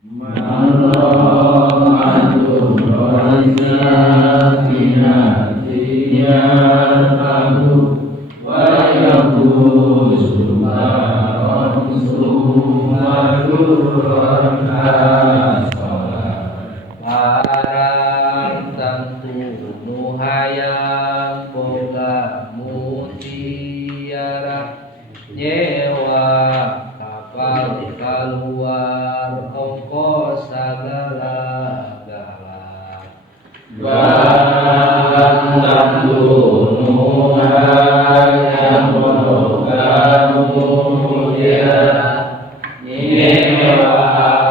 Larang tentu nuhayang boga mutiara nyewa kapal keluar ongkos segala galak. Barang nuhayang boga mutiara nyewa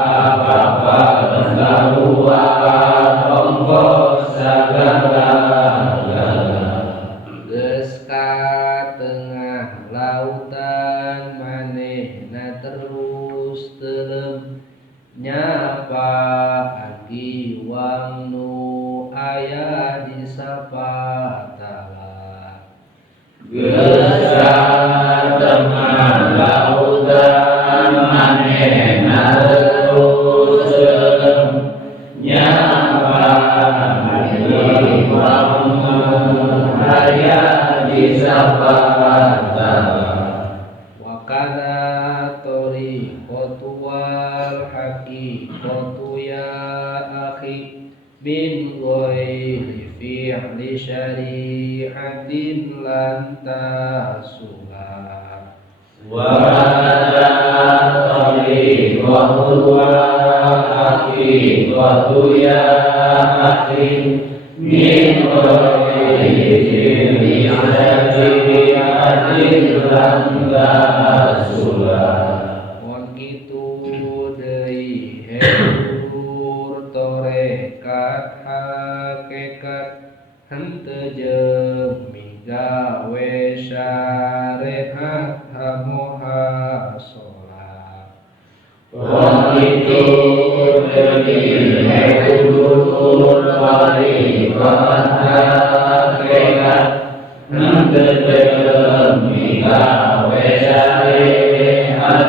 kapal keluar ongkos segala galak. Geus ka tengah lautan manehna terus teuleum nyapa akiwang nu aya di sapatala. Geus ka tengah lautan manehna terus teuleum nyapa akiwang nu aya di sapatala. Wakana tori kotual hakikotu ya akhi min ghairi fi'li syari'atin lan tasula. Wala tariqatu haqiqatu ya akhi min ghairi syari'atin lan tasula. Mun kitu deui heur torekat hakikat henteu jeung migawe syariat muhasalah. Itu deui heur tariqat hakikat henteu jeung migawe syariat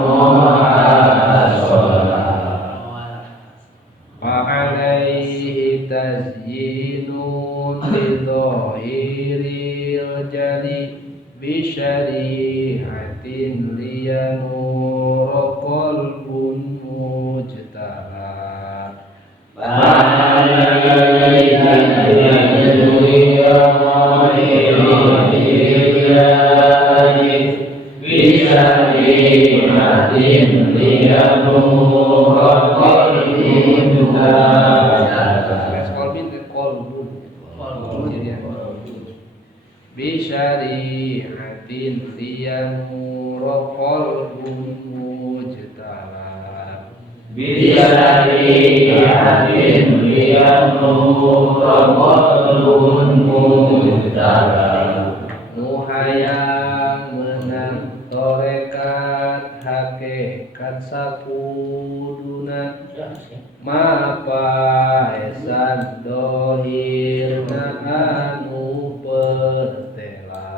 muhasalah. Fa'alaihi tazyinun lidhahiril jadi bisyari'atin liyanura qalbun mujtala. Fa'alaihi tazyinun bisyari'atin liyanura qalbun bisyari'atin liyanura qalbun mujtala. bisyari'atin liyanura qalbun mujtala. Nuhayang menang torekat hakikat sakuduna mapa esan dohirna anu pertela.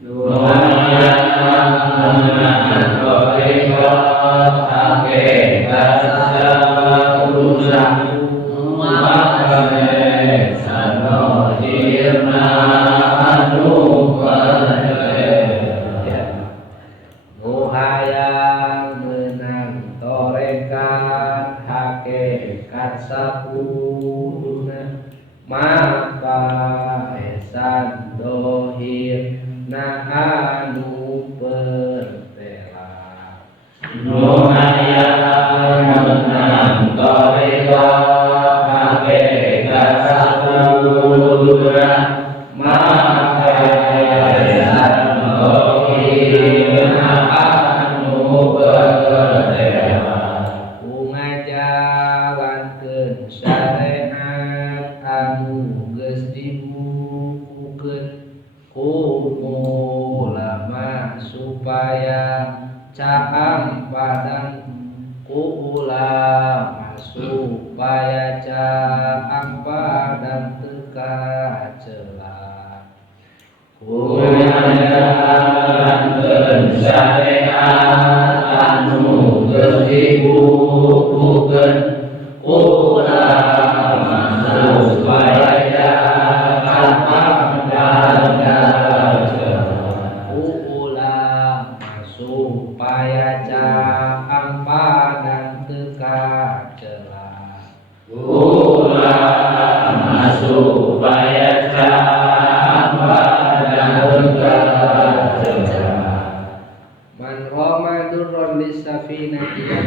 Nuhayang torekat hakikat sakuduna mapa esan dohirna anu pertela. Nuhayang menang torekat hakikat sakuduna mapa esan dohir na anu pertela. Nuhayang menang torekat hakikat sakuduna mapa esan dohirna anu pertela. Ngajalankeun syariat anu geus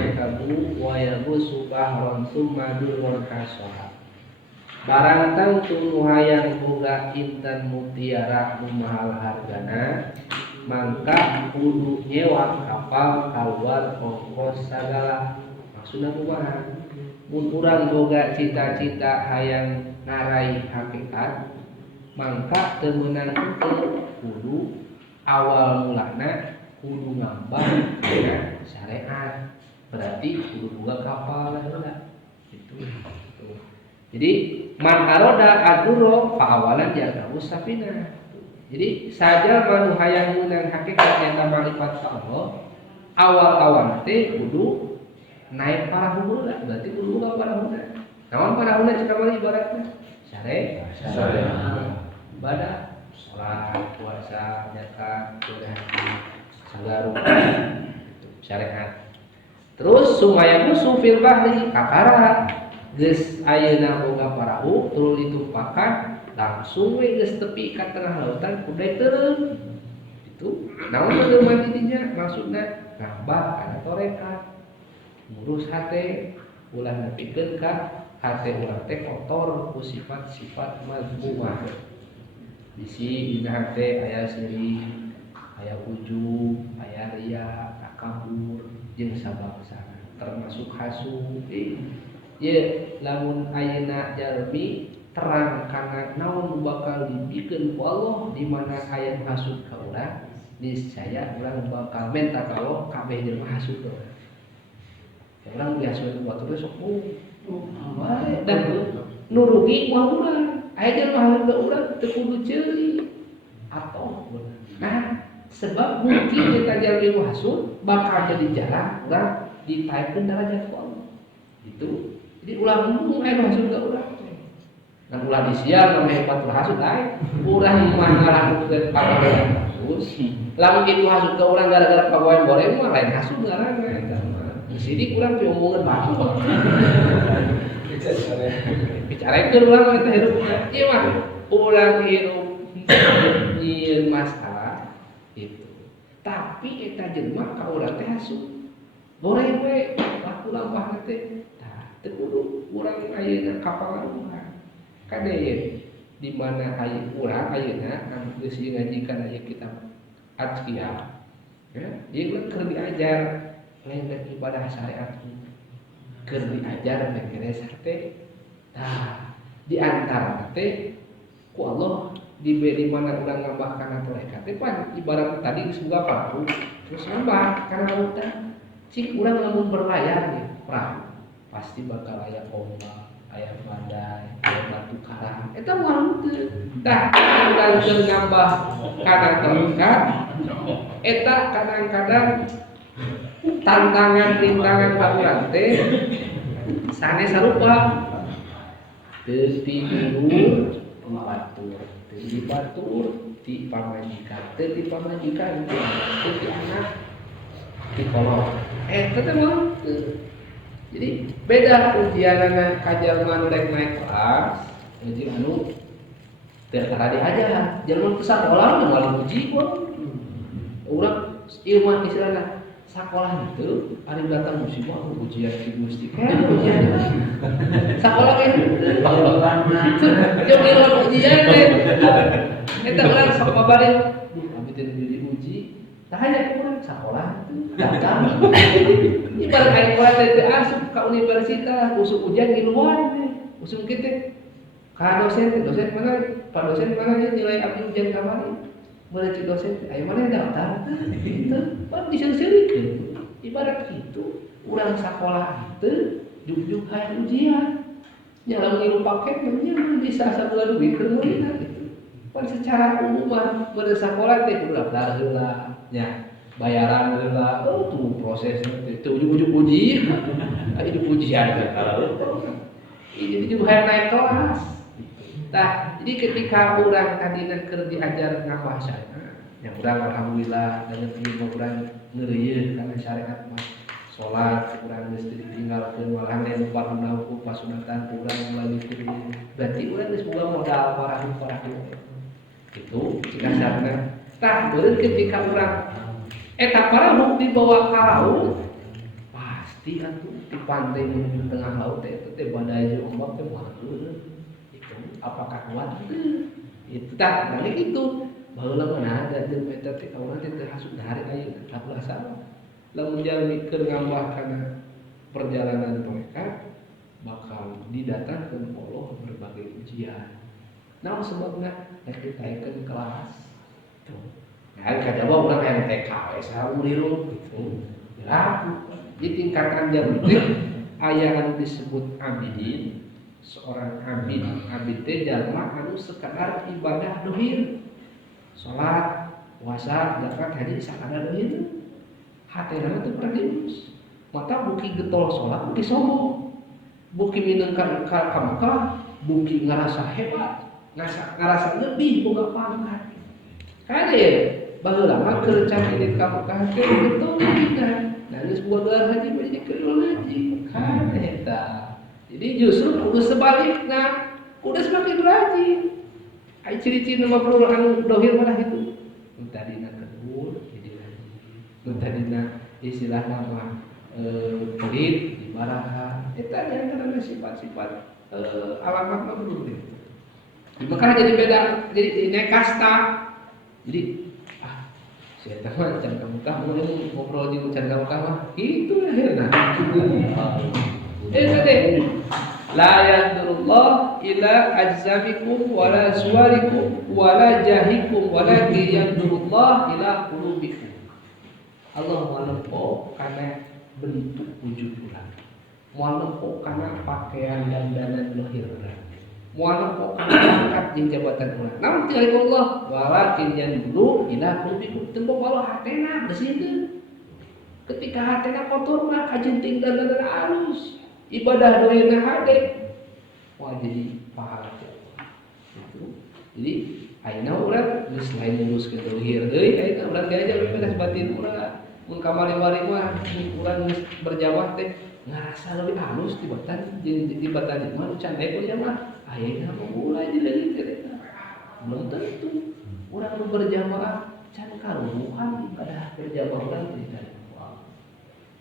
yarkabu wa yabusu bahron summa durun kasoha. Barang tangtu hayang boga intan mutiara nu mahal hargana, mangka kudu nyewa kapal kaluar ongkos sagala. Maksudna kumaha? Mun urang boga cita-cita hayang ngarai hakikat, mangka teu meunang kitu kudu awal mulana kudu ngambah kana syariat. Berarti kudu boga kapal heula. Gitu. Jadi man aroda aduro fa awalan yarkabu safina. Jadi saja manu hayang meunang hakikat nyata malifat ka Allah, awal-awal teh kudu naik parahu heula, berarti kudu boga parahuna. Naon parahuna cenah mah ibaratna? Syariat. Ibadah, salat, puasa, zakat, haji, sagala syariat. Terus sumaya musuh fil bahri kakara geus ayeuna boga parahu terus ditumpakan langsung we geus tepi ka tengah lautan kuday teureum. Itu naon teu mati dinya maksudna ngambah kana torekat. Ngurus hate ulah nepikeun ka hate urang teh kotor ku sifat-sifat mazmumah. Bisi dina hate aya sirik, aya ujub, aya riya, takabur jeung sabangsana termasuk hasud. Ye lamun ayeuna jalmi terang kana naon bakal dibikeun ku Allah di mana aya hasud ka urang, niscaya urang bakal menta ka Allah kabeh jelema hasud ka urang. Urang biasa batur sok bae dan nurugi ku urang. Aya jelema hasud ka urang teu kudu ceuli atoh. Nah, sebab mungkin kita jalmi hasud bakal jadi jarang urang ditaikeun derajat ku Allah. Itu jadi ulah ngomong aya hasud ka urang. Dan ulah disiar mah hebat hasud lain. Urang mah ngalakukeun pagawean hasud. Lamun kitu hasud ka urang gara-gara pagawean boleh mah lain hasud ngaranna eta mah. Sidik urang teh omongan batur. Bicarakeun urang eta hirupna. Ieu mah urang hirup nyieun masalah itu. Tapi eta jelema ka urang teh hasud. Boleh we laku lampahna teh. Teu kudu urang ayeuna kapangaruhan. Kadeye di mana aya urang ayeuna anu geus ngajikan aya kitab Azkiyah. Ya, ieu keur diajar lain ibadah syariat. Keur diajar beres teh. Tah, di antara teh ku Allah diberi mana urang ngambah kana torekat teh pan ibarat tadi geus boga perahu terus ngambah kana lautan. Cik urang lamun berlayar nih perahu pasti bakal aya ombak, aya badai, aya batu karang. Eta moal teu. Tah, urang teu ngambah kana torekat eta kadang-kadang tantangan rintangan ka urang teh sanes sarupa. Teu tidur batur, teu dibatur ti pamajikan, teu ti pamajikan teu ti anak di kolong. Eta teh mah teu. Jadi beda ujianana ka jalma nu rek naik kelas, uji anu teu tara diajar. Jalma teu sakola mah moal uji kok. Urang ieu mah istilahna sakola itu ari datang musibah ujian kitu mesti kan ujian. Sakola kan jeung ujian teh. Eta urang sok babari, duh abi teh diuji. Tah hanya urang sakola datang. Ibarat aya kuliah teh asup ka universitas usuk ujian di luar teh. Usum kitu ka dosen mana Pak dosen mana nilai abdi ujian kamari. Mulai cek dosen, ayo mana daftar? Itu, pan diseuseurikeun. Ibarat gitu, urang sakola itu juk-juk hayang ujian. Nya lamun ngilu paket nya bisa sabulan duit keur muridna gitu. Pan secara umum mah mun sakola teh kudu daftar heula, nya bayaran heula. Oh, tuh prosesnya teh ujug-ujug uji. Ujug ujian teh kalau. Jadi juk hayang naik kelas. Tah, jadi ketika urang tadina keur diajar ngambah syariat, yang urang alhamdulillah dengan ilmu urang ngeureuyeuh kana syariat mah salat urang geus ditinggalkeun malahan anu parna hukum pasunatan urang mulai dikudu. Berarti urang geus boga modal parahu-parahu. Itu cikasarna. Tah, beureun ketika urang eta parahu dibawa ka laut, pasti pasti atuh di pantai di tengah laut itu teh badai ombak teh moal itu apakah kuat itu tak balik itu baheula mana ada jeung eta teh kaula teh hasud hari ayeuna tak salah lamun jalmi keur ngambah kana perjalanan mereka bakal didatangkan Allah berbagai ujian. Nah sebabnya ditaikkan kelas. Tuh. Nah kajaba urang MTK saumuril gitu. Laku di tingkatan jamin aya anu disebut abidin, seorang abid teh jalma anu sekadar ibadah dohir. Salat, puasa, zakat, haji sakadar dohir. Hatena teh perdius. Mata buki getol sholat, buki sombong, buki minum kamaka, buki ngerasa hebat, ngerasa lebih boga pangkat. Kade, baheula mah keur can ini kamaka teh betul kita. Nah geus buat gelar haji menjadi keur haji. Kade eta. Jadi justru kudu sebalikna, kudu semakin rajin. Ai ciri-ciri nama perlu anu dohir mah itu. Tadina kedul jadi haji. Tadina istilahna mah pelit, dimarahan, itu yang karena sifat-sifat alamat makhluk itu. Makanya jadi beda, jadi naik kasta. Jadi saya tahu can kamu mulai ngobrol jeung can kamu itu akhirnya. Tadi la yandurullah ila ajzamikum wala suwarikum wala jahikum walakin yandurullah ila qulubikum. Allah menempo karena bentuk wujud urang, moal nempo kana pakaian dandanan lahir urang, moal nempo kana pangkat jeung jabatan urang. Namun tinggal Allah, walakin yanzuru ila qulubikum, tembok Allah hatena bersihkeun. Ketika hatena kotor mah kajenting dandanan alus, ibadah doyana hade, wah jadi pahala itu. Jadi ayeuna urang geus lain nguruskeun dohir deui, ayeuna urang diajar beres batin urang. Mun kamari-mari mah urang berjamaah teh ngarasa leuwih halus tibatan tibatan mah can eko nya mah ayeuna mah mulai dileungit eta. Belum tentu urang nu berjamaah can karuruhan ibadah berjamaah urang teh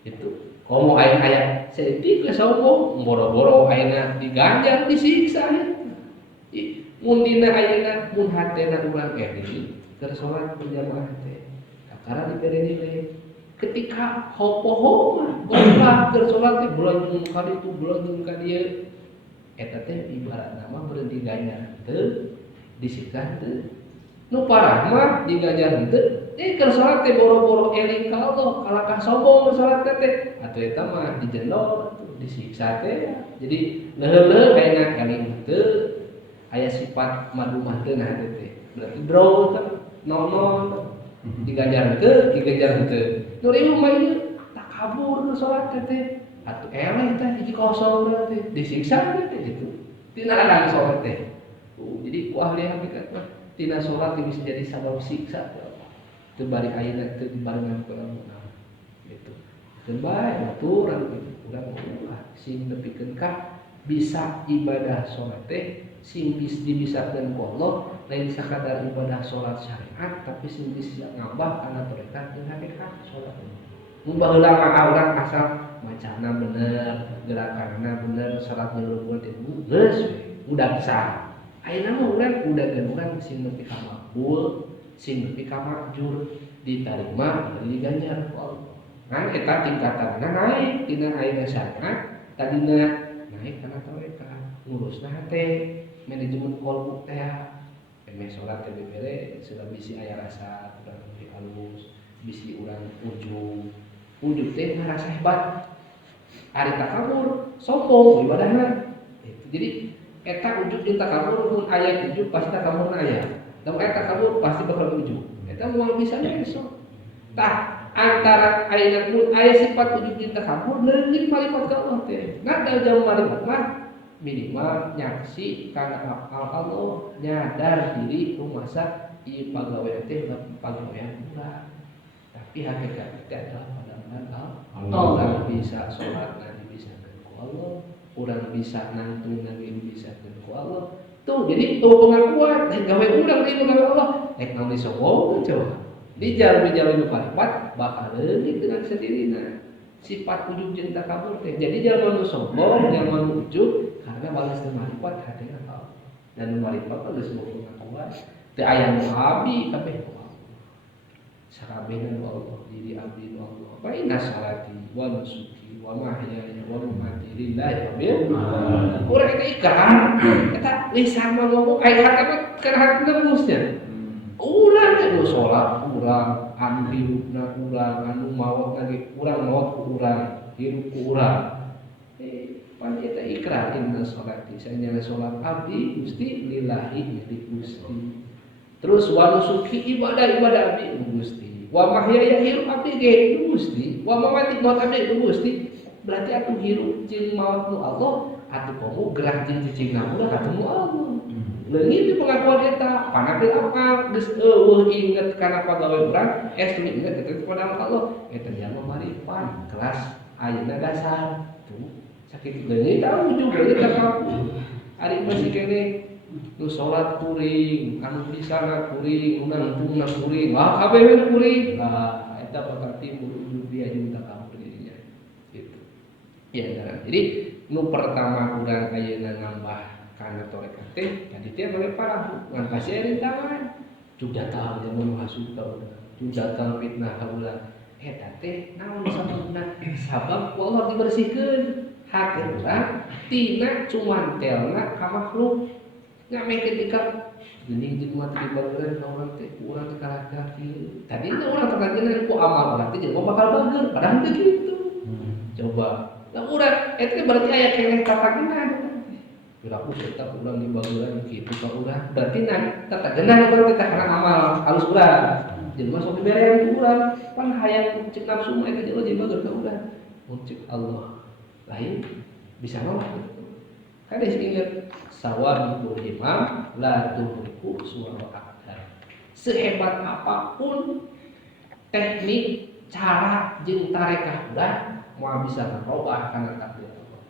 itu. Komo aya setik ke sombong boro-boro ayeuna diganjar disiksa eta. Mun dina ayeuna mun hatena urang eri keur salat berjamaah teh kakara dibere-bere ketika hopoho mah goblok keur salat teh belajeng ka ditu belajeng ka dieu eta teh ibarat nama berhenti ganjar teu disiksa teu nu parah mah diganjar teu keur salat teh boro-boro eling ka Allah kalakah sombong salat teh atuh eta mah dijendol disiksa teh jadi leuh-leuh ayeuna eling teu aya sifat madu mah teu nah teh berarti draw teh non diganjar teu diganjar teu nu riung mah ieu tak kabur salat teh atuh eleh teh hiji kosong teh disiksa teh gitu tina adang salat teh jadi ku ahli hakikat mah tina salat bisa jadi sabab siksa teu bari ayeuna teu dibarengan ku Allah gitu teu bae aturan urang ulah sing nepikeun ka bisa ibadah salat teh sing dibisakeun ku Allah lain sakadar ibadah salat syariat tapi sing bisa ngambah kana perintah jeung hakikat salat. Mun baheula urang asal macana bener, gerakanna bener, salat nyuruhkeun teh geus we, udah bisa. Ayeuna mah urang udah urang sing nepi ka makbul, sing nepi ka makjur, diterima dan diganjar ku Allah. Ngan eta tingkatanna naik tina ayeuna syariat, tadina naik kana tarekat, ngurusna teh manajemen kolbu teh eme sholat teh bebere sudah bisi aya rasa urang lebih halus bisi urang ujug teh ngarasa hebat ari takabur sombong ibadahna itu jadi eta ujug jeung takabur mun aya ujug pasti takaburna aya lamun eta takabur pasti bakal ujug eta moal bisa besok tah antara aya mun aya sifat ujug jeung takabur leungit malipat ka Allah teh ngada jauh malipat mah minimal nyaksi karena Allah nyadar diri rumasa ieu pagawean teh pagawean urang tapi hakikatnya adalah pandangan Allah urang bisa salat nanti bisa ku Allah urang bisa nangtung nanti bisa ku Allah tuh jadi tuh pengakuan gawe urang di gawe Allah naon disombong coba di jalmi-jalmi palipat bakal leungit dengan sendirinya sifat ujub jeung takabur teh. Jadi jalma nu sombong, jalma nu ujub karena balas teu marifat hadeuna Allah. Dan marifat geus boga pengakuan. Teu aya nu abdi kabeh ku Allah. Sakabehna Allah diri abdi Allah. Fa inna salati wa nusuki wa mahyaya wa mamati lillahi rabbil alamin. Urang eta ikrar, eta lisan mah ngomong aya hate mah kana hati nebusnya. Urang anu salat urang, anu hirupna urang, anu maot lagi urang maot ku urang, hirup ku urang. Pan eta ikrar inna sholati, sanyana salat abdi Gusti lillahi milik Gusti. Terus wa nusuki ibadah abdi Gusti. Wa mahyaya hirup abdi ge Gusti, wa mamati maot abdi Gusti. Berarti atuh hirup jeung maot nu Allah, atuh komo gerak jeung cicingna urang atuh nu Allah. Leungit di pengakuan eta, panagel apa geus eueuh inget kana pagawe urang, tuluy inget eta kepada Allah. Eta jalma marifat, kelas ayeuna dasar. Tuh, sakitu leungit tahu juga eta kaku. Ari masih kene nu salat kuring, anu bisana kuring, unang-unang kuring, wah kabeh we kuring. Nah, eta berarti murid dia jeung takabur dirinya. Gitu. Ya, jadi nu pertama urang ayeuna nambah karena torekat teh tadi teh boleh parah ngan kasih rintangan judatan jeung mahasuta judatan fitnah haula eta teh naon sababna sabab Allah dibersihkeun hati urang tina cumantelna ka makhluk ngame ketika geuning jeung mah teu dibageureuh ka urang teh urang teh kalahkah kieu tadi teh urang terkadang ku amal berarti jeung bakal bageur padahal teu kitu coba lah urang eta berarti aya keneh katageuna Kiraku tetap ulang di bagian gitu ka urang. Berarti tata genah urang teh karena amal halus urang. Jelema sok diberean ku urang, pan hayang cek nafsu mah eta jelema jeung bageun ka urang. Mun cek Allah lain bisa nolak gitu. Kade inget sawabul imam la tuhriku suara akbar. Sehebat apapun teknik cara jeung tarekah urang moal bisa merubah kana takdir Allah.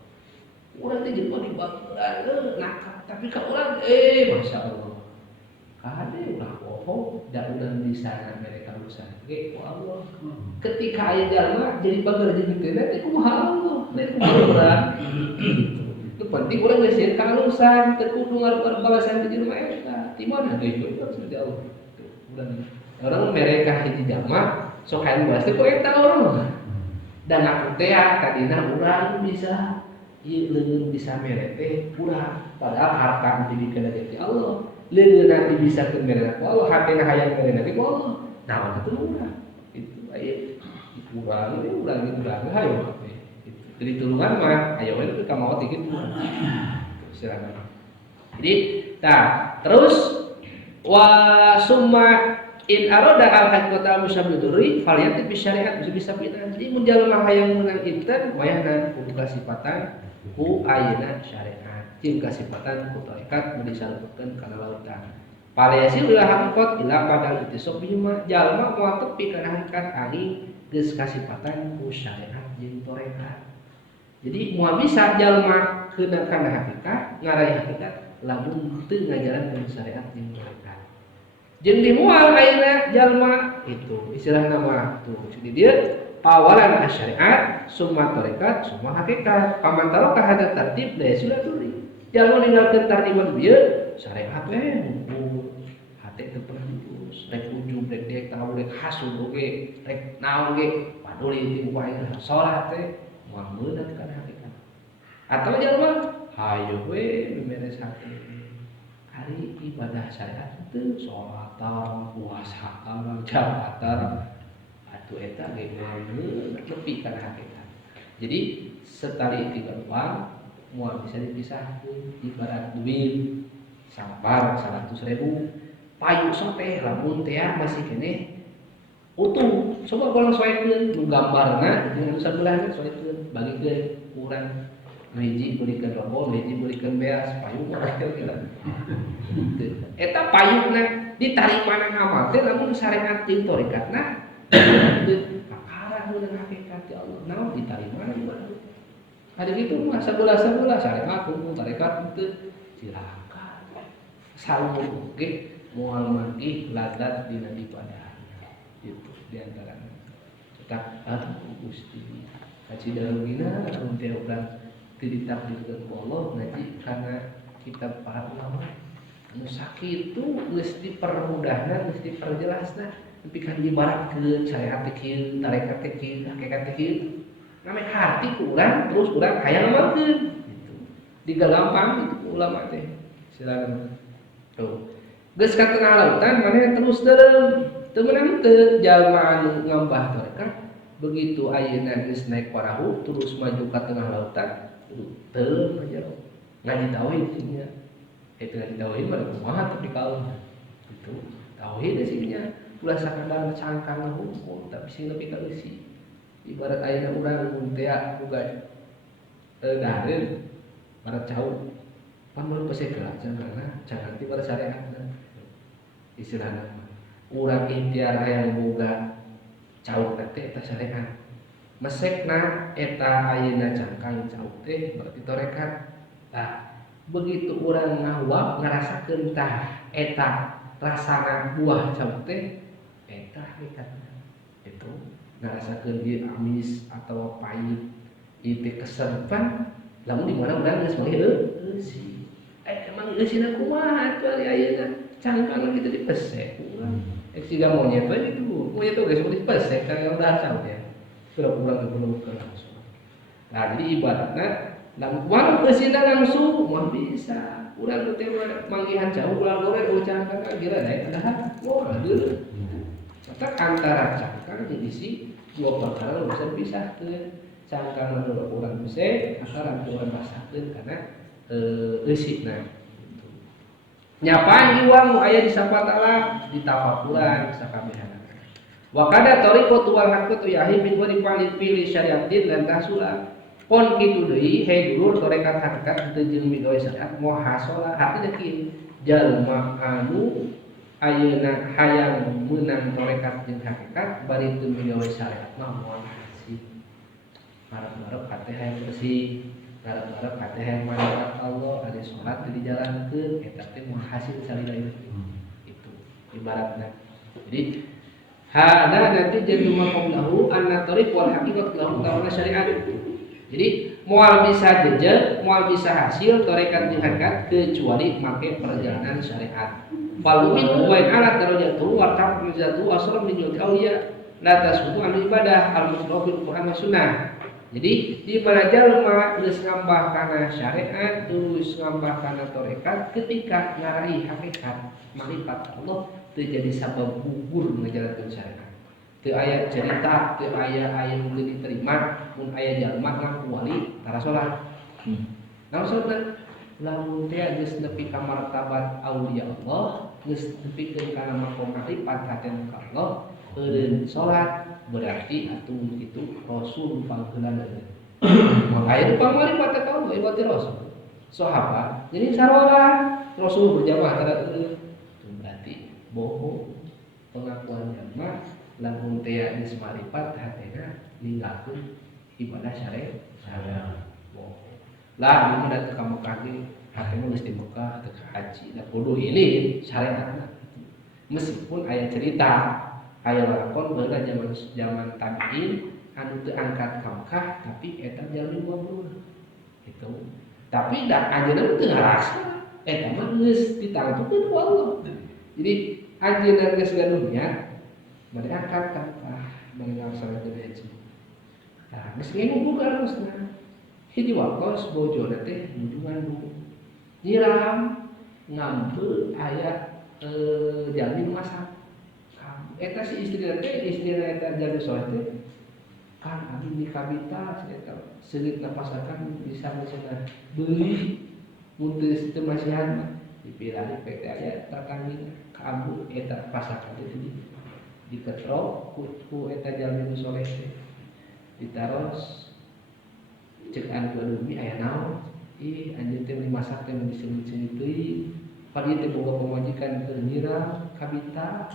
Urang teh jeung dibangkeun nakal tapi ka urang masya Allah. Kade urang bohong da urang bisa mereka urusan ge ku Allah. Ketika aya jalma jadi bageur jeung teh teh kumaha Allah, teh kumaha urang. Itu penting urang geus sieun ka urusan teu kudu ngarep balasan ti jelema eta. Ti mana deui urang sudah Allah. Urang mereka hiji jalma sok hayang balas teh ku eta urang. Dan aku teh kadina urang bisa ieu leungeun bisa mere teh urang padahal harta dibikeun ti Allah leungeun nanti bisa ke mere ku Allah hatena hayang mere ku Allah naon atuh urang itu aya urang itu hayo kabeh itu jadi tulungan mah aya we ka maot kitu silakan jadi terus wa summa in arada al haqqata musabbiduri falyati bi syariat bisa pitan jadi mun jalma hayang meunang inten wayahna kudu kasipatan ku ayeuna syariat jeung kasipatan ku tarekat mun disalurkeun kana lautan palayasi ulah hakikat ila padal itisok bima jalma moal tepi kana hakikat ani geus kasipatan ku syariat jeung tarekat jadi moal bisa jalma keuna kana hakikat ngarai hakikat lamun teu ngajalankeun syariat jeung tarekat jeung dimual ayeuna jalma itu istilahna mah tuh jadi dia awalan syariat summa tarekat summa hakikat pamantaro ka hada tertib da sudah tuli jalma ninggalkeun tartiban bieu syariat we hukum hate teu pernah diurus rek ujub rek dek tahu rek hasud oge rek naon ge paduli ti upaya salat teh moal meunang kana hakikat atawa jalma hayu we beberes hate hari ibadah syariat itu sholatan, puasaan, jabatan atuh eta ge nepi kana hakikat. Jadi setali tiga uang moal bisa dipisahkeun ibarat duit sabar 100.000 payu sote lamun teh masih kene utuh coba bolang soekeun nu gambarna jeung anu sabelahna soekeun bagikeun urang hiji beurekeun rokok, hiji beurekeun beas, payung rakel kita. Eta payungna ditarimana amal teh lamun syariat jeung tarekatna perkara heula hakikat ti Allah. Naon ditarimana ibadah. Hari kitu mah sabeula-sabeula syariat hukum tarekat teu silakan. Salmu oge moal mangih ladat dina ibadah. Itu di antaranya. Tetap Gusti Haji dalugina mun teh urang teu ditakdirkeun ku Allah ngaji kana kitab para ulama. Anu sakitu geus dipermudahna, geus diperjelasna, nepi ka ibaratkeun syariat teh kieu, tarekat teh kieu, hakikat teh kieu. Name hati ku urang terus urang hayang ngamalkeun gitu. Digagampang gitu ku ulama teh. Silakan. Tuh. Geus ka tengah lautan maneh terus deulem. Teu meunang teu jalma anu ngambah tarekat begitu ayeuna geus naik perahu terus maju ka tengah lautan teu aja ngaji tauhid nya eta ngaji tauhid mah kumaha tapi kalau itu tauhid sih nya ulah sakadar cangkang hukum tapi sing lebih ka eusi ibarat ayeuna urang mun teh boga dareun barat jauh pan mun pesek jangan ti barat syariatna istilahna urang ikhtiar hayang boga cauh teh eta syariat. Mesekna eta ayeuna cangkang cauh teh berarti torekat. Tah, begitu urang ngahuap ngarasakeun tah eta rasana buah cauh teh eta hakikatna. Itu ngarasakeun ieu amis atau pahit, ieu teh keserpan, lamun di mana urang geus mangih eusi. Emang eusina kumaha atuh ari ayeuna cangkang kitu dipesek urang. Siga monyet we gitu. Monyet oge sok dipesek ka udah cauh ya. Sudah pulang ke langsung. Nah, jadi ibaratna lamun kumaha eusina langsung moal bisa. Urang teh manggihan jauh ulah goreng cangkang kira daek adaha. Oh, aduh. Maka antara cangkang jeung isi dua perkara bisa dipisahkeun. Cangkang anu urang pesek, asal urang pasahkeun kana eusina. Nyapaan iwang aya di sapa taala ditafakuran sakabehana. Wa kada tariqatu wal haqqatu yahi min wali pilih syariatin dan tasula. Pon kitu deui he dulur tarekat hakikat teu jeung migawe syariat muhasalah artinya kieu jalma anu ayeuna hayang meunang tarekat jeung hakikat bari teu migawe syariat mah moal hasil. Harap-harap hate hayang bersih. Harap-harap hati yang malaikat Allah ada sholat di dijalankeun eta teh moal hasil salila itu ibaratna. Jadi hada nanti jadi maqamlahu anna tariq wal haqiqat lahu ta'ala syariat. Jadi moal bisa jejeg, moal bisa hasil tarekat jeung hakikat kecuali make perjalanan syariat. Falumin wa in ala darajatu wa ta'awuzatu asram min auliya la tasbutu an ibadah al-musyraf bil Qur'an wa sunnah. Jadi di mana jalma geus ngambah kana syariat terus ngambah kana tarekat ketika ngarai hakikat marifat Allah teu jadi sabab gugur ngajalankeun syariat. Teu aya cerita, teu aya anu diterima mun aya jalma ngaku wali tara salat. Naon salat? Lamun teh geus nepi ka martabat aulia Allah, geus nepikeun kana maqam marifat haten ka Allah, eureun salat berarti atuh itu Rasul panggeulana. Makanya itu pamarifat ka Allah ibati Rasul. Sahabat jadi sarua Rasul berjamaah tara berarti bohong pengakuan jalma lamun teh geus marifat hatena ninggalkeun ibadah syariat. Bohong. Lah mun da teu ka Mekah ge hatena geus di Mekah teu ka haji da kudu ini syariatna. Meskipun aya cerita aya lakon beula zaman tabiin anu teu angkat ka Mekah tapi eta jalmi mabrur. Gitu. Tapi da anjeunna teu ngarasa eta mah geus ditangtukeun ku Allah. Jadi anjeunna geus gadunya mari angkat ka Mekah, mari ngalaksanakeun haji. Nah, geus ngeubuh harusna. Hiji waktos bojona teh nuju ngandung. Nyiram ngambeul aya jalmi masak. Eta si istrina eta jadi soleh teh kan abdi di kabita eta seulitna pasakan bisa cenah beuli mun teu masihan dipilari PT aya tatangina ka ambu eta pasakan teh diketrok ku eta jalmi soleh teh ditaros cek anu adumi aya naon ih anjeun teh dimasak teh disengit-sengit teuing padi teh boga pamajikan keur nyiram kabita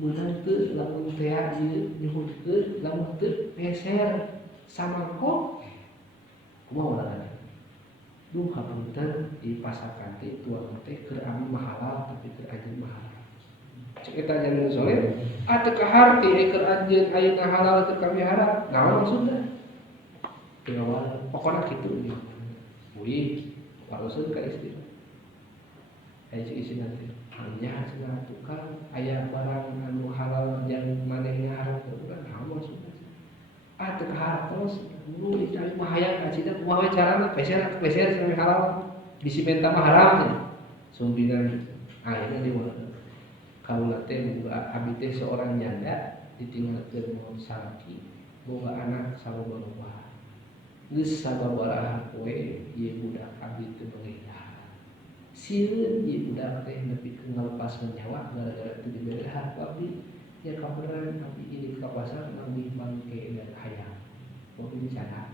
beunang teu lamun teh ieu nyuhutkeun lamun teu peser samangkok kumaha urang duh hapunten di pasakan teh tuang teh keur abdi mahalal tapi keur anjeun mahal cek eta jalmi soleh atuh ka harti keur anjeun ayeuna halal teu kami haram naon maksudna tinggal pokoknya gitu. Wih, warusun ka istri. Aya cik isi nanti. Nya cenah tukang aya barang anu halal yang manehna haram teh kan hawa sudah. Teu kahar terus dulu dicari mah hayang ka cina kumaha we carana peser cenah halal. Bisi menta mah haram cenah. Sumbinan akhirnya diwadah. Kaula teh boga abi teh seorang janda ditinggalkeun maut salaki, boga anak sababaraha. Geus sababaraha poe ieu budak abi teu beunghar. Sieun ieu budak teh nepi ka ngalepaskeun nyawa gara-gara teu dibelehar ku abdi. Ya kabeneran abdi ini ka pasar ngambil bangke dan hayang. Waktu bicara,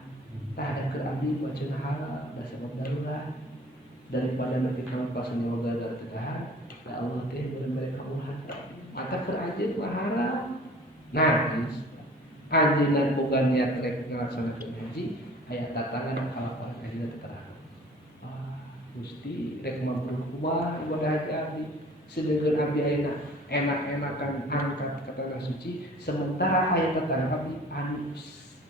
tah ada keur abdi waceuna halal da sabab darurat. Daripada nepi ka ngalepaskeun nyawa gara-gara teu dahar, da Allah teh beri kaulah. Mata keur anjeun mah halal. Nah, anjeunna boga niat rek ngalaksanakeun haji, aya tatangan kalapan anjeunna teu terang. Gusti rek mabrur kumaha ibadah haji abdi. Sedeukeun abdi ayeuna enak-enakan angkat ka tanah suci, sementara aya tetangga abdi anu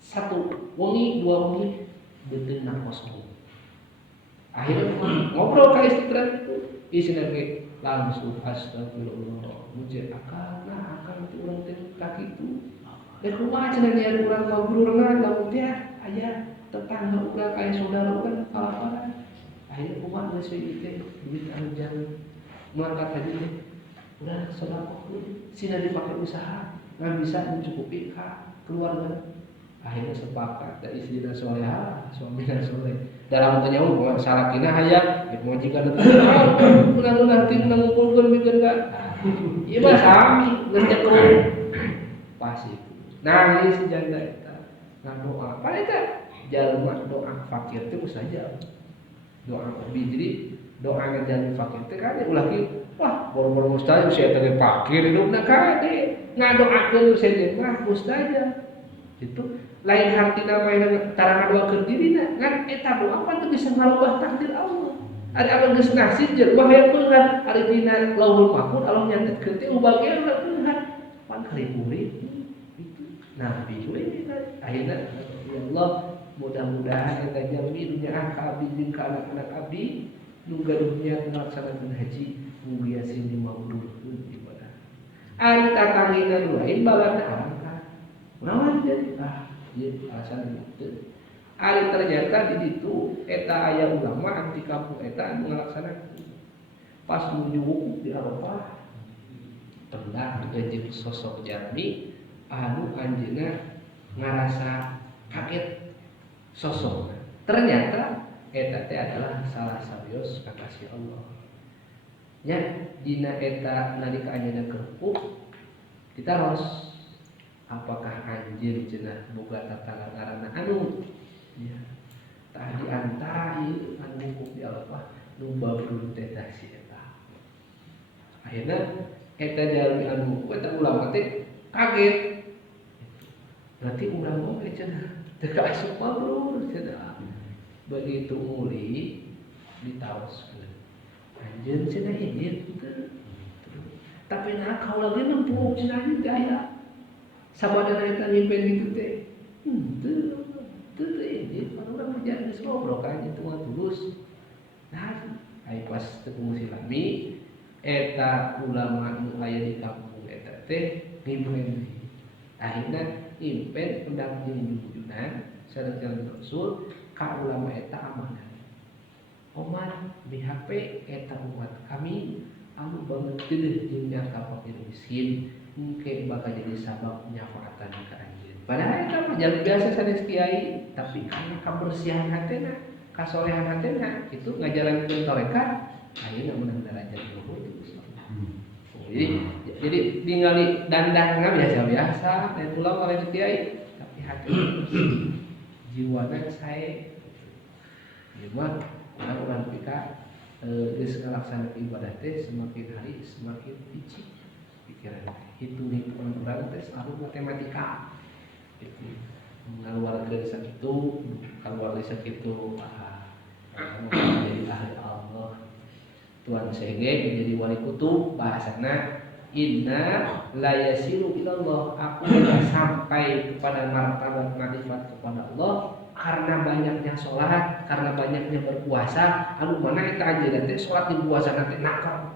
satu wengi dua wengi beuteungna kosong. Akhirnya ngobrol ka istri itu, isina ge langsung astagfirullah. Muji akang teh urang teh kakitu. Da kumaha cenah nya urang ngobrolna lamun teh aya tetangga urang aya saudara urang kalaparan. Akhirnya kumaha geus we teh duit anu jang mangkat haji teh. Udah sedekah sina dipake usaha ngan bisa mencukupi ka keluarga. Akhirnya sepakat da istrina solehah, suamina soleh. Dalam tanya salakina hayang, ieu majikan teh ulah-ulah tim ngumpulkeun bikin ka. Ieu mah sami geus cekel. Pas itu. Nangis janda eta. Ngadoa. Apa eta? Jalma doa fakir teh saja. Doa jadi doa ngajan fakir teh kan ulah kieu. Wah, boro-boro mustajab saya teh fakir hidupna kade. Ngadoakeun saja mah mustajab. Itu lain hartina main tara ngadoakeun dirina ngan eta doa pan teu bisa ngarubah takdir Allah. Ari abang geus nasib jeung wah hayang beungan ari dina Lauhul Mahfuz Allah nyatetkeun teh ubageun urang beungan. Pan hari-hari itu nabi we akhirna ya Allah mudah-mudahan eta jalmi dunya ka abdi jeung ka anak-anak abdi nu gaduh niat ngalaksanakeun haji mugia sing dimabrurkeun ibadah. Ari tatangina nu lain balana angkat. Naon jadi ieu alasan itu. Ari ternyata di ditu eta aya ulama anti kampung eta anu ngalaksanakeun. Pas nuju di Arafah tendak jeung sosok jalmi anu anjeunna ngarasa kaget sosokna. Ternyata eta teh adalah salah sabios kakasih Allah. Nya dina eta nalika anjeunna kerupuk ditaros apakah anjeun cenah boga tatangga ngaranna anu ya tah di antara ieu anu hukum di Arafah nu babrur teh tah si eta. Akhirna eta jalmi anu eta ulama teh kaget. Berarti urang oge cenah teu kaasup mabrur cenah. Begitu uli ditaoskeun. Anjeun cenah izin teu. Tapi nah kaula ge nempuh cenah ieu aya. Sabadana eta ngimpen kitu teh. Teu izin urang berjalan geus ngobrol ka anjeun teu tulus. Nah, ai pas teu silami eta ulama nu aya di kampung eta teh ngimpen. Akhirna impen pendamping junjunan sareng Rasul ka ulama eta amanah. Omar BHP eta umat kami anu banget teueuh jeung nyangka fakir miskin engke bakal jadi sabab nyafaatan ka anjeun. Padahal eta mah jalur biasa sanes kiai, tapi karena kebersihan hatena, kasolehan hatena itu ngajalankeun tarekat, ayeuna meunang derajat luhur di Islam. Jadi ningali dandangna biasa-biasa, dan pulang oleh kiai, tapi hati jiwana sae. Ieu mah urang pika geus ngalaksanakeun ibadah teh semakin hari semakin licik pikiran. Hitung-hitungan urang teh selalu matematika. Itu ngaluarkeun sakitu, kaluar dari sakitu menjadi ahli Allah. Tuhan sehingga menjadi wali kutub bahasana inna la yasiru ilallah, aku tidak sampai kepada martabat marifat kepada Allah karena banyaknya sholat, karena banyaknya berpuasa, anu mana eta aja nanti sholat di puasa nanti nakal.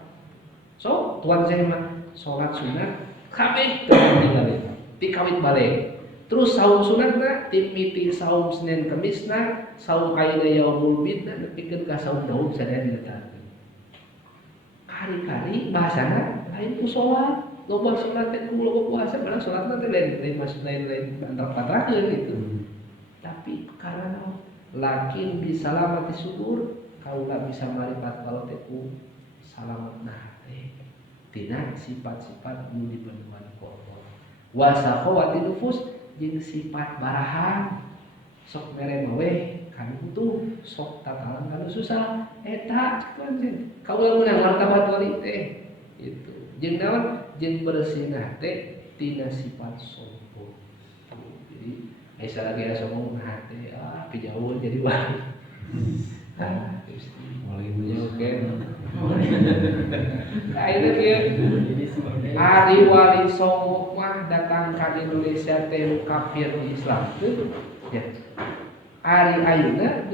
So, tuan saya mah sholat sunat, kabeh tinggal tikawit balik. Terus saum sunatna, timiti saum Senin Kemisna, saum kaina yaumul bidna, nepikeun ka saum daud sadaya diletakkeun. Kari-kari bahasana lain ku sholat, loba sholat teh ku loba puasa, padahal sholatna teh lain masuk lain pantrak-pantrakeun gitu. Tapi karena lakin bisa lama disubur, kaula bisa maripat kalau teku salamat nah tina sifat-sifat nu dipenuhan ku Allah. Wa sakhawati nufus jeung sifat barahan sok mere we kan itu sok tatalan kana susah eta kan kaula meunang martabat wali teh itu jeung naon jeung bersihna teh tina sifat sombong. Jadi Aisyah lagi sombong hati, kejauhan jadi wali. Wali punya oke. Akhirnya dia hari wali sombong mah datang ke Indonesia teh kafir di Islam. Ya. Hari ayeuna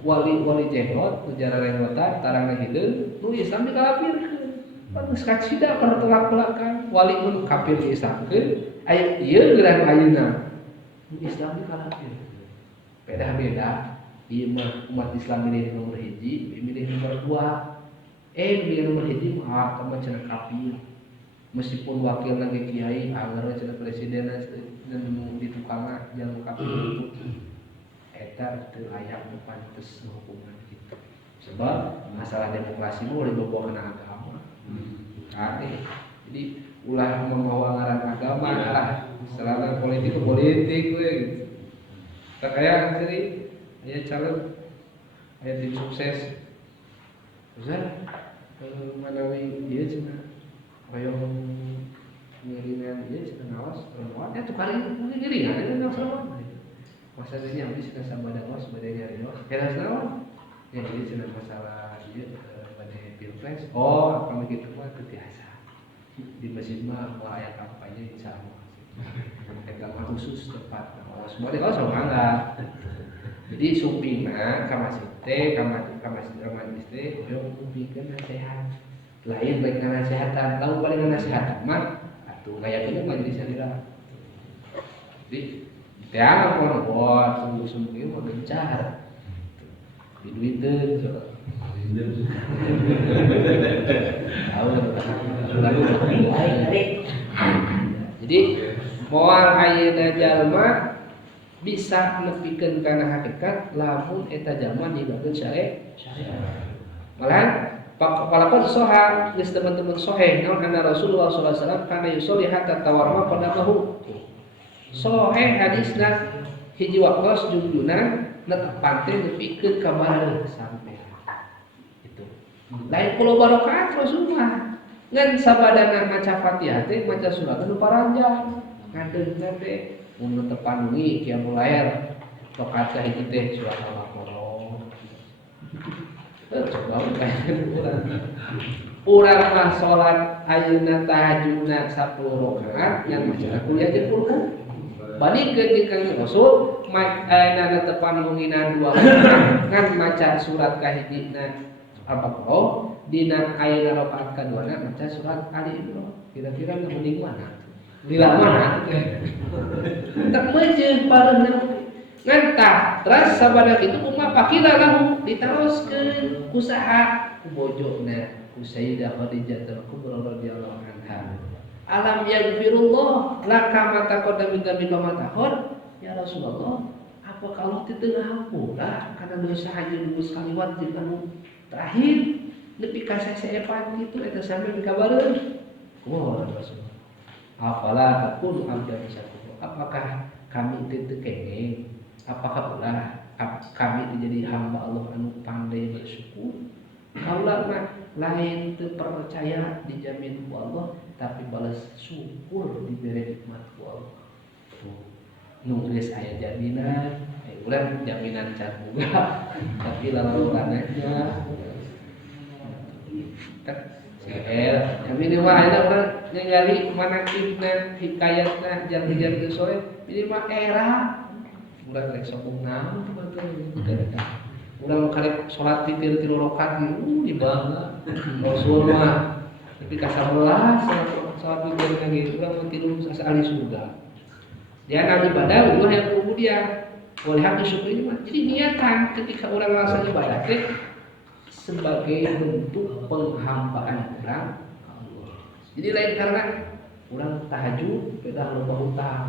wali jenggot, sejarah renggotan, tarang hideung, nu Islam dikafirkeun. Pan geus kacida kana telak-telakan, wali mun kafir di Islamkeun, aya ieu geurang ayeuna. Islam ini kafir. Beda-beda. Iya umat Islam milih nomor hiji, milih nomor 2. Milih nomor hiji mah kamu cenah kafir. Meskipun wakil lagi kiai, agar cenah presiden dan di tukangna jangan kafir itu. Eta teu layak pantes hukuman gitu. Sebab masalah demokrasi mah boleh bawa kena agama. Jadi ulah membawa ngaran agama lah. Selama politik we gitu. Tak kayak sendiri, aya calon, aya tim sukses. Ustaz, manawi ieu cenah hoyong ngiringan ieu cenah ngawas, lawan eta kali ngiringan eta ngawas lawan. Masa ini abdi cenah sabada ngawas bade nyari ngawas. Kira naon? Ya ieu cenah masalah ieu bade pilpres. Oh, apa begitu mah teu biasa. Di masjid mah aya kampanye insyaallah. Agama khusus tepat semua kalau sama enggak jadi supina kamasih teh kamasih teh yang bikin nasihat lain baik nasihatan tahu paling nasihat mah atuh kayak gini majelis syariah jadi tiang mau buat sungguh-sungguh itu mau gencar di duiteun jadi moal ayeuna jalma bisa nepikeun kana hakikat lamun eta jalma nyinggakeun syariat. Malahan walaupun soha geus teman-teman soheh naon anna Rasulullah sallallahu alaihi wasallam kana yusolli hatta tawarma qadamahu. Soheh hadisna hiji waktos junjungan netepan teh nepikeun ka bareug sampe. Itu. Lain kulo barakaat Rasulullah. Ngan sabadana maca Fatihah teh maca surat nu paranjang. Ngadeung teh mun tepan wengi kieu mulair rakaat kahiji teh surat Al-Baqarah. Coba urang mah salat ayeuna tahajudna 10 rakaat yang maca kuliah jeung Qur'an. Balikeun jeung Kangjeng Rasul ayeuna tepan wengina 2 rakaat ngan maca surat kahijina Al-Baqarah dina ayeuna rakaat kaduana maca surat Ali Imran. Kira-kira mending mana? Lila mana? Tak meujeun pareuna ngantah ras sabada kitu kumaha pakila lahu ditaroskeun usaha ku bojona ku Sayyidah Khadijah Kubra radhiyallahu anha. Alam yaghfirullah laka ma taqaddama min dzambika ma ta'khir ya Rasulullah apa kalau ti teu ngahampura kana dosa haji nu sekaliwat jeung anu terakhir nepi ka sasaepan kitu eta sampe dikabareun. Wah Rasulullah apalah takun amjad syakur. Apakah kami itu kenging? Apakah ulah kami jadi hamba Allah anu pandai bersyukur? Kaulah mah lain teu percaya dijamin ku Allah, tapi balas syukur diberi nikmat ku Allah. Nu geus aya jaminan, ulah jaminan can boga, tapi lalurana yang minimal ada orang ningali manakibna hikayatna jangan-jangan soleh minimal era Urang rek sombong naon tuh betul. Urang karek salat tilu rakaat di bangga. Rasul mah tapi kasabelas salat witir lagi urang tilu asa ahli surga. Dia nabi ibadah ulah yang kubu dia. Boleh hak syukur ini mah. Jadi niatan ketika orang merasa ibadah sebagai bentuk penghambaan orang Allah. Jadi lain karena orang tahajud beda loba hutang.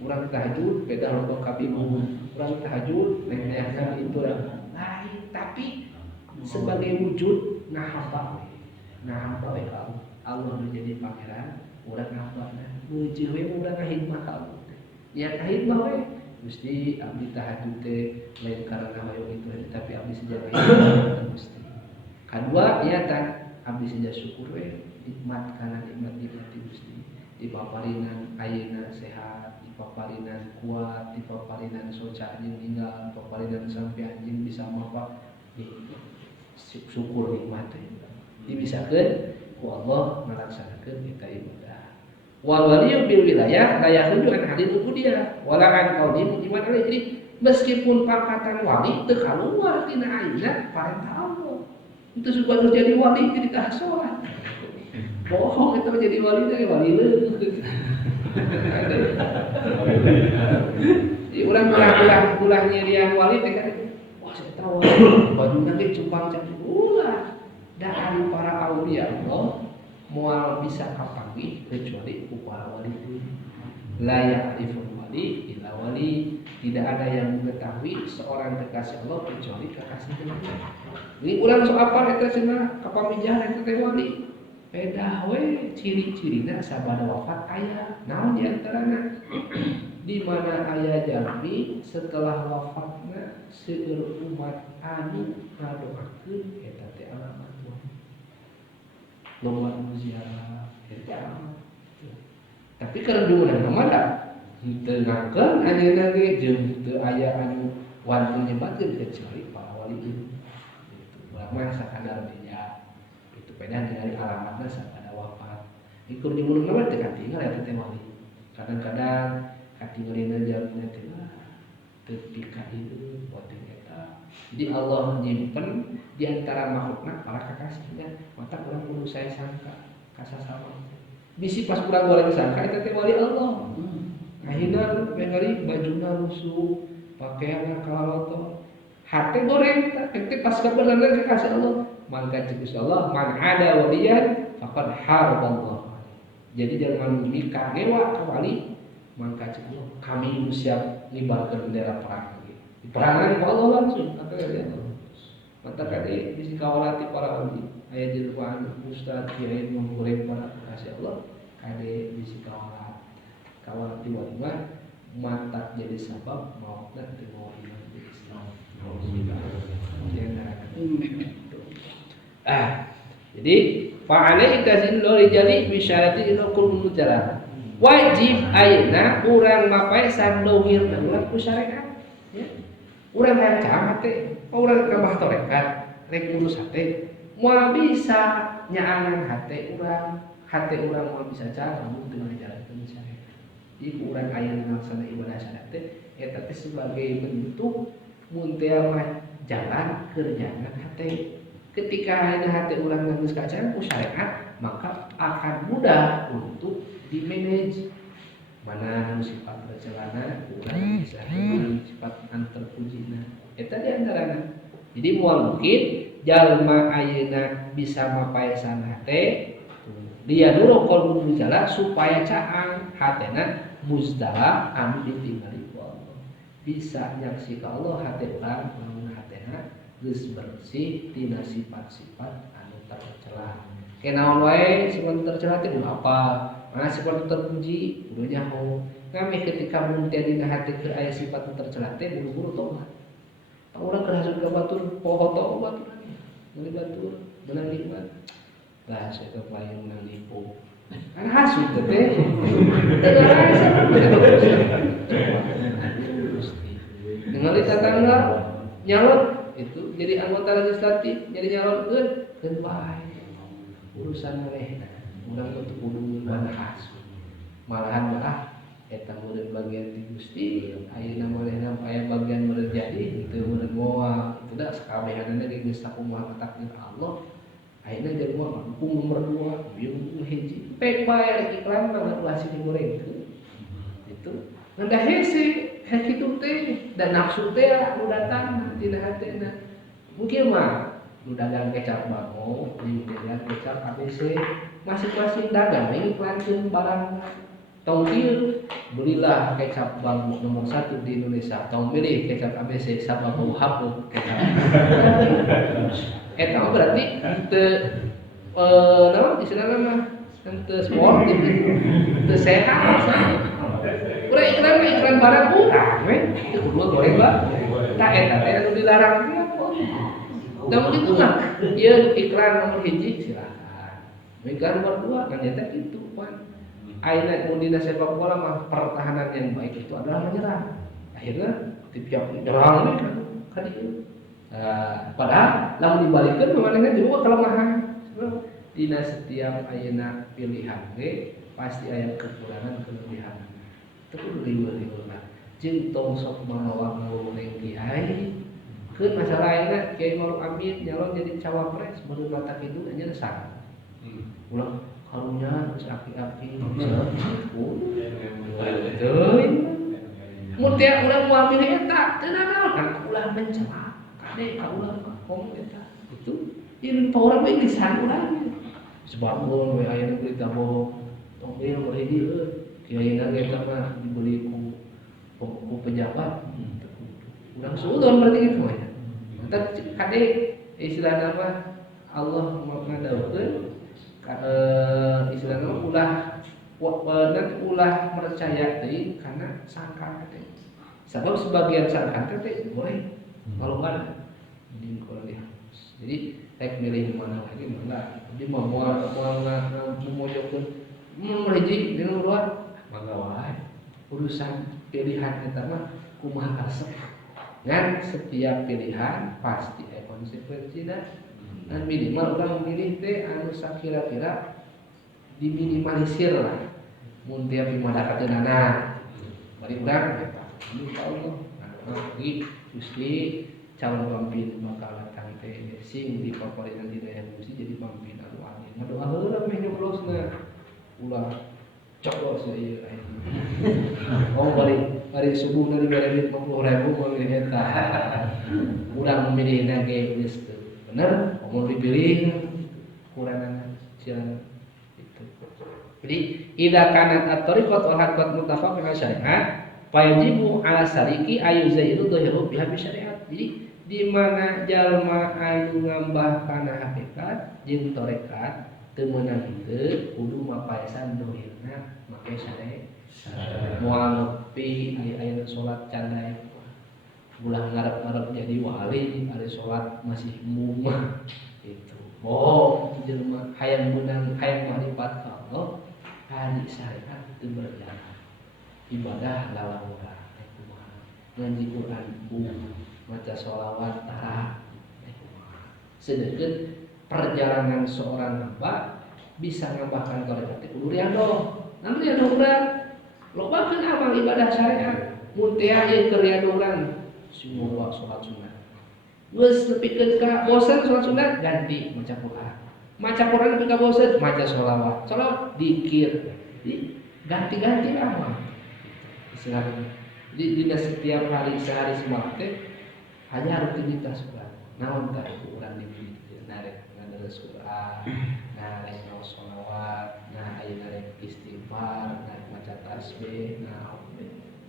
Orang tahajud beda loba kabimu. Orang tahajud lain itu lain. Tapi sebagai wujud hamba we Allah menjadi pangeran, urang hamba nuju we urang ngahidmah ka Allah. Ya ngahidmah we Gusti abdi tahajud teh lain karena hoyong itu tapi abdi saja Gusti. Kedua niatan abdi saja syukur we nikmat kana nikmat Gusti. Di paparinan ayeuna sehat, di paparinan kuat, di paparinan soca anjing ninggal, di paparinan sampai anjing bisa mapak. Syukur nikmat teh. Dibisakeun ku Allah melaksanakeun kita ibadah. Wal waliyu bil wilayah la yakhruju an hadil ubudiyah wala an qauli iman alaihi. Jadi meskipun pangkatan wali teu kaluar tina ayeuna parentah Allah. Itu supaya jadi wali jadi kahsoan. Bohong itu jadi wali teh wali leung. Di ulah nyerian wali teh kan. Wah, saya tahu baju nanti cumpang cantik ulah. Dari para aulia Allah moal bisa kapanggih kecuali para wali itu. La ya'riful wali illa wali. Tidak ada yang mengetahui seorang kekasih Allah kecuali kekasih Allah. Ini urang sok apa eta cenah kapamijahan eta teh wali. Beda we ciri-cirina sabada wafat aya. Naon di antarana? Di mana aya jalmi setelah wafatna seueur umat anu ngadoakeun eta teh alamat wali. Lomba ziarah eta alamat. Tapi keur diurang mah da teu ngangkeun ayeuna ge jeung teu aya anu wantun nyebatkeun kecuali para wali itu. Urang mah sakadar dia beda dari alamatnya pada wafat. Ikur di mulut nama tekan tinggal ya teh wali. Kadang-kadang katinggalina jalannya teh tepika itu boten eta. Jadi Allah menyimpan di antara makhlukna para kekasihnya. Maka urang kudu saya sangka kasasama. Bisi pas urang goreng sangka eta teh wali Allah. Akhirna bengari bajuna lusuh, pakaianna kalaloto. Hate goreng teh pas kebenaran kekasih Allah. Maka Gusti Allah man ada waliyan faqad haraballah. Jadi jangan mimika dewa ka wali, maka Allah kami siap ngibarkeun bendera perang lagi. Diperangan ku Allah langsung kata dia Allah. Mata kade bisi kawalati para wali aya jelmaan ustaz kiai menggoreng para kekasih Allah kade bisi kawalati wali mah mata jadi sabab mautna teu mau iman di Islam. Jadi fa'alaika zillu rijali bisyarati ilaqul mujarrad. Wajib ayeuna urang mapae sandohirna urang ku syariat. Ya. Urang hayang hate, urang kabah torekat, rek ngurus hate, moal bisa nyaanan hate urang moal bisa cara mun teu ngajalankeun syariat. Jadi urang aya ngalaksana ibadah syariat teh eta teh sebagai bentuk mun teu mah jalan kerjaan hate. Ketika ada hati orang nangis kacang syariat, maka akan mudah untuk dimanage. Mana sifat bercelana, orang bisa sifat antar pujina. Eta di antaranya. Jadi mual mungkin jalma ayeuna bisa mapaesan hate, dia dulu kalau berjalan supaya caang hatena muzdalah anu ditinggali ku Allah. Bisa nyaksi ka Allah hate urang lamun hatena geus bersih tina sifat-sifat anu tercela. Kenaon wae sifat tercela teh apa? Mana sifat terpuji kudu nyaho. Kami ketika mun teh dina hati keur aya sifat tercela teh buru-buru tobat. Urang keur hasud ka batur poho tobat urang. Mun batur beunang nikmat. Lah saya teh payung nang nipu. Kan hasud teh. Teu asa. Ningali tatangga nyalon itu jadi anggota legislatif jadi nyalonkeun keun bae urusan manehna urang teh kudu bahas malahan eta meureun bagian ti Gusti ayeuna manehna aya bagian meureun jadi teu meureun moal itu da sakabehanana ge geus sakumaha takdir Allah ayeuna jelema hukum nomor 2 bieu hiji pek bae rek iklan mah ulah sih digoreng itu ngandah hese kitu teh dan nafsu teh nu datang tina hatena mungkin mah nu dagang kecap bango di dagang kecap ABC masing-masing dagang iklankeun barang tong dieu belilah kecap bango nomor 1 di Indonesia tong pilih kecap ABC sababau hapeu kecap eta berarti teu naon istilahna mah teu sportif teu sehat urang iklan barang urang we teu kudu goreng ba tah eta teh anu dilarang teh namun itu mah ieu iklan nomor hiji silakan iklan nomor 2 kan eta kitu pan ayeuna mun dina sepak bola mah pertahanan yang baik itu adalah menyerang akhirnya ti pihak nyerang kan dieu padahal lamun dibalikeun manehna juga kelemahan dina setiap ayeuna pilihan ge pasti aya kekurangan kelebihan teu kudu liweur-liweurna jeung tong sok mangawak ngomong kiai keun masalah ayeuna Kiai Maruf Amin nyalon jadi cawapres menurut mata kitu nya resah ulah karunya geus aki-aki teuing mun teh urang moal milih eta teu naon kan ulah mencela kade ka ulah ngomong eta itu ieu paurang we lisan urang sebabun we aya berita bohong tong ieu meureun dieu kiai-na eta mah dibeli ku pejabat urang suudon berarti kitu ya eta kade istilahna mah Allah ngadawukeun istilahna ulah percaya teh karena sangka teh sebab sebagian sangka teh boleh kalau enggak di kalau dihapus jadi rek milih mana lagi enggak jadi mau memojokkeun hiji dina luar mangga wae urusan pilihan eta mah kumaha kasep ngan setiap pilihan pasti ada konsekuensinya dan minimal orang memilih teh anu sakira-kira diminimalisir lah mun tiap dimadakateunana bari urang eta insyaallah lagi Gusti calon pamimpin bakal datang teh sing di paparinan di daerah Gusti jadi pamimpin anu adil ngadoa heula meh nyoblosna ulah coklos ieu oh bari subuh dari beres 50.000 memilih eta urang memilihna ge geus teu bener mau dipilih kurangan siang itu jadi idza kanat at-tariqat wal haqqat muttafaq ala syariat fayajibu ala sariki ayuzailu dhahiru biha syariat jadi di mana jalma anu ngambah kana hakikat jeung tarekat teu meunang henteu kudu mapaesan dohirna make syariat moal nepi aya salat candai ulah ngarep-ngarep jadi wali ari salat masih mumah itu oh jelema hayang menang hayang makrifat ka Allah hari syariat teu berjalan ibadah lalawara ngaji Quran maca sholawat tara sedeukeun perjalanan seorang hamba bisa ngambahkan tarekat kudu riado namun riado urang lobakeun amal ibadah syariat mun teh aya keur riado urang semua sholat sunat. Geus nepikeun ka bosan sholat sunat ganti maca Quran. Maca Quran nepi ka bosan maca sholawat. Sholawat dikir. Ganti-ganti amal. Istilahna. Jadi dina setiap hari sehari semalam teh hanya rutinitas urang. Naon tah urang dibeli narek ngaderes Quran, narek maos sholawat, nah ayeuna rek istighfar, narek maca tasbih, nah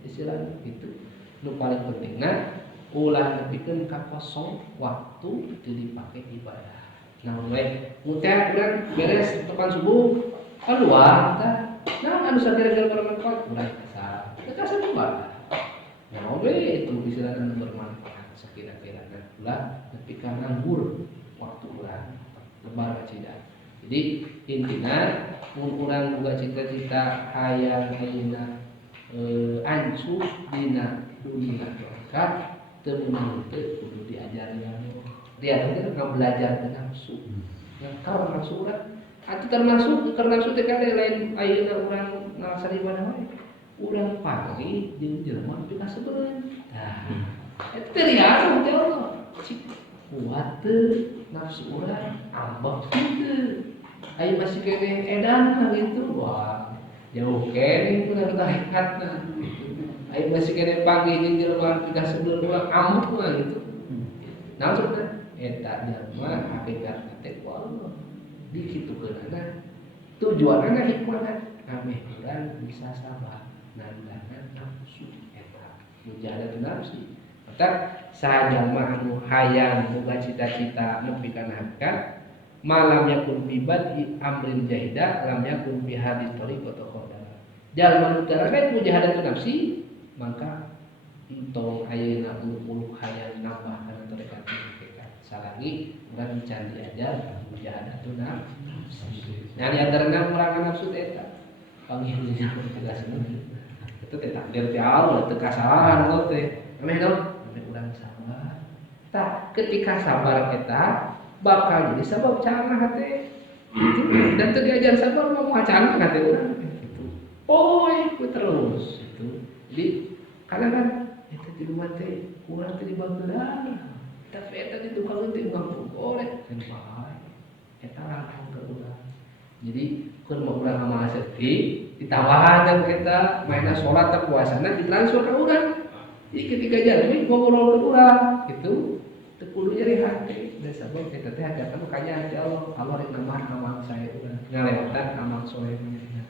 istilahna gitu. Nu paling pentingna ulah nepikeun ka kosong waktu teu dipake ibadah. Namun we mun teh urang beres tepan subuh keluar tah naon anu sakira-kira bermanfaat urang kasar. Teu kasar ibadah. Naon we itu istilahna anu bermanfaat sakira-kirana ulah nepi ka nganggur waktu urang lebar cida. Jadi intina mun urang boga cita-cita hayang ayeuna ancu dina dunia akhirat teu meunang teu kudu diajari anu dia teh belajar teh nafsu ngakal nafsu urang atuh termasuk keur nafsu teh kade lain ayeuna urang ngalaksan ibadah wae urang pagi jeung jelema nepi ka sebelah. Nah, eta teriak teh Allah. Cik kuat teu nafsu urang, ambek teu. Aya masih kene edan gitu. Wah, jauh kene kudu hakikatna. Aya masih kene pagi jeung jelema nepi ka sebelah ambek mah gitu. Nah, maksudna eta jelema hakikatna teh ku Allah. Dikitukeunana tujuanna hikmahna ameh urang bisa sabar nandangan nafsu eta mujahadatun nafsi. Matak sajalma anu hayang boga cita-cita nepi kana hakikat malam yakun bibad amrin jahida lam yakun bi hadis tariqat qadar. Jalma nu taraga mujahadatun nafsi maka entong ayeuna ulu hayang nambah kana tariqat hakikat. Salagi urang can diajar mujahadatun nafsi. Nah di antaranya merangan nafsu eta panggilnya tegasna itu teh takdir ti Allah teu kasalahan Allah teh ameh dong ameh urang sabar tah ketika sabar eta bakal jadi sabab canggah teh dan teu diajar sabar mah canggah teh urang gitu ku terus gitu jadi kadang kan eta di rumah teh urang teh dibageula tapi eta di tukang teh nganggo boleh kan bae eta langkah ke urang. Jadi keur mau urang amal seperti ditambahan dan kita mainan sholat atau puasana ditransfer ke urang. Jadi ketika jalmi ngobrol ke urang gitu teu kudu nyeri hati dan sabab kita teh hajatan kanya hati Allah. Allah rek nambah amal saya urang ngalewatan amal soleh nya.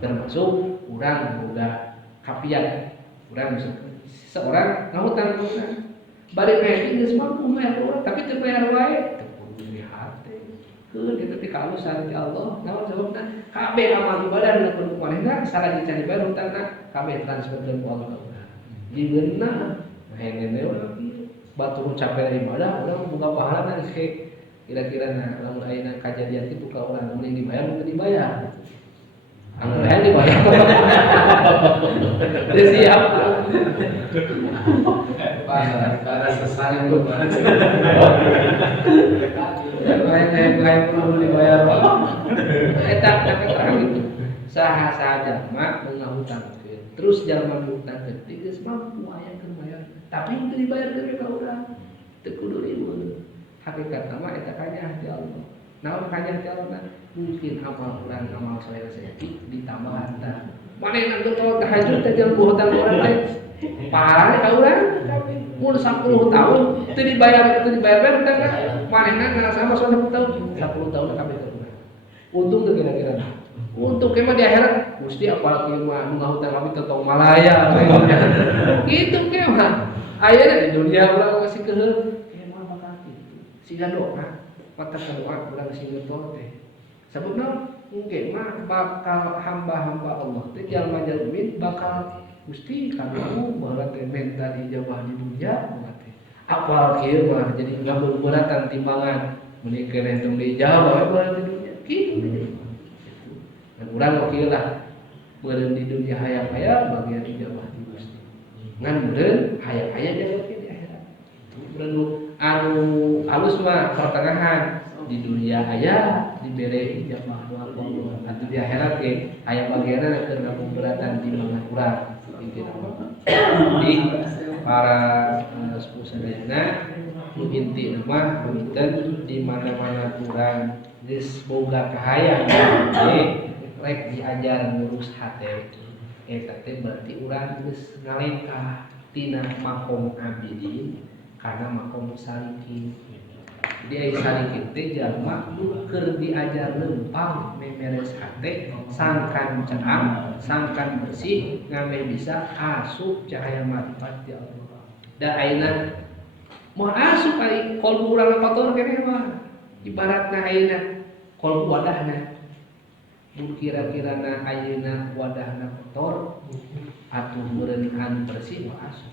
Termasuk urang boga kapian. Urang seorang ngahutang ke urang. Bari pehing geus mampu bayar urang tapi teu bayar wae teu kudu nyeri hati. Kita teh kalusan ti Allah, naon sababna? Kabeh amal ibadah nu kudu manehna sareng dicari bae hutangna kabeh transferkeun ku Allah. Di beunna hene we batur capek ibadah urang boga pahalana ge kira-kira lamun ayeuna kajadian kitu ka urang mending dibayar teu dibayar. Anu lain dibayar. Teu siap. Para sesane ku. Lain perlu dibayar. Eta terakhir itu saha saja mak ngahutangkeun. Terus jalma ngahutangkeun teh geus mampu aya keur bayar. Tapi teu dibayarkeun ka urang. Teu kudu ribut. Hakikatna mah eta kanya hati Allah. Naon kanya hati Allah? Mungkin amal urang amal saleh sedikit ditambah harta. Manehna teu tol tahajud teh jeung hutang urang lain. Pahalana ka urang mun 10 tahun teu dibayar hutang kan manehna ngarasa mah 10 tahun 10 tahun kabeh teu. Untung teu kira-kira. Untung ke mah di akhirat Gusti apalagi mah nu ngahutang kami teu tong malaya. Gitu ke mah. Ayeuna di dunia urang masih keheul. Mah bakal kitu. Siga doa. Patah doa urang sing ngetol teh. Sababna engke mah bakal hamba-hamba Allah teh jalma jalmin bakal Gusti kamu baheula teh menta dijawah di dunia teh. Apal kieu mah jadi ngabeuratan timbangan meuni keneh tong dijawah baheula di dunia. Kitu jadi. Dan urang mah kieu lah. Beureun di dunia hayang-hayang bagian dijawah di Gusti. Ngan beureun hayang-hayang jawah di akhirat. Beureun anu alus mah pertengahan di dunia aya dibere ijabah doa Allah. Atuh di akhirat ge aya bagianna keur ngabeuratan timbangan urang. Jadi para sepuh sadayana nu inti mah punten di mana-mana urang geus boga kahayang rek diajar ngurus hate eta teh berarti urang geus ngalengkah tina makom abidin kana makom salikin. Jadi aya salikin teh jalma nu keur diajar leumpang memeres hate sangkan caang sangkan bersih ngameh bisa asup cahaya marifat ti Allah. Da ayeuna moal asup ai qalbu urang kotor keneh mah ibaratna ayeuna qalbu wadahna mun kira-kirana ayeuna wadahna kotor atuh meureun anu bersih moal asup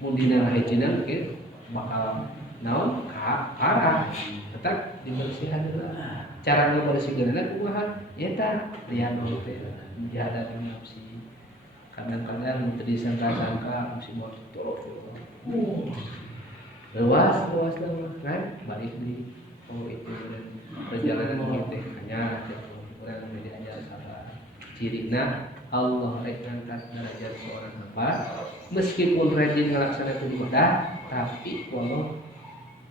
mun dina hejina ge bakal naon parah tetap dibersihan heula. Cara ngabersihkeunna kumaha? Eta lihat dulu teh mujahadatun nafsi. Kadang-kadang teu disangka-sangka musibah torok. Luas mah kan balik di itu perjalanan ieu teh hanya urang diajar sabar. Cirina Allah rek ngangkat derajat seorang hamba meskipun rajin ngelaksanakan ibadah tapi walau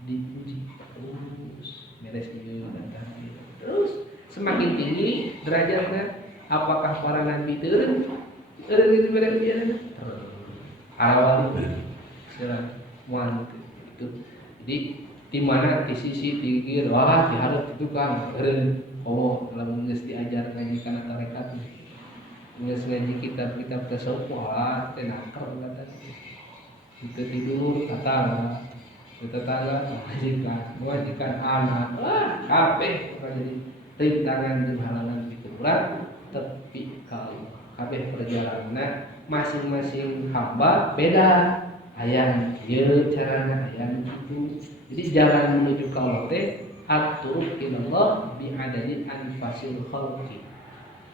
dipuji terus beres ieu dan tadi terus semakin tinggi derajatnya apakah para nabi teureun itu beres ieu awal sira moal itu jadi di mana di sisi tinggi wah diharap itu kan eureun oh lamun geus diajar ngaji kana tarekat geus ngaji kitab-kitab tasawuf wah teh nakar kata itu tidur tatangga majikan anak kabeh ora jadi rintangan jeung halangan pitu urang tepi ka Allah kabeh perjalanan masing-masing hamba beda aya ieu carana aya kitu jadi jalan menuju ka Allah teh atur ilallah bi adadi anfasil khalqi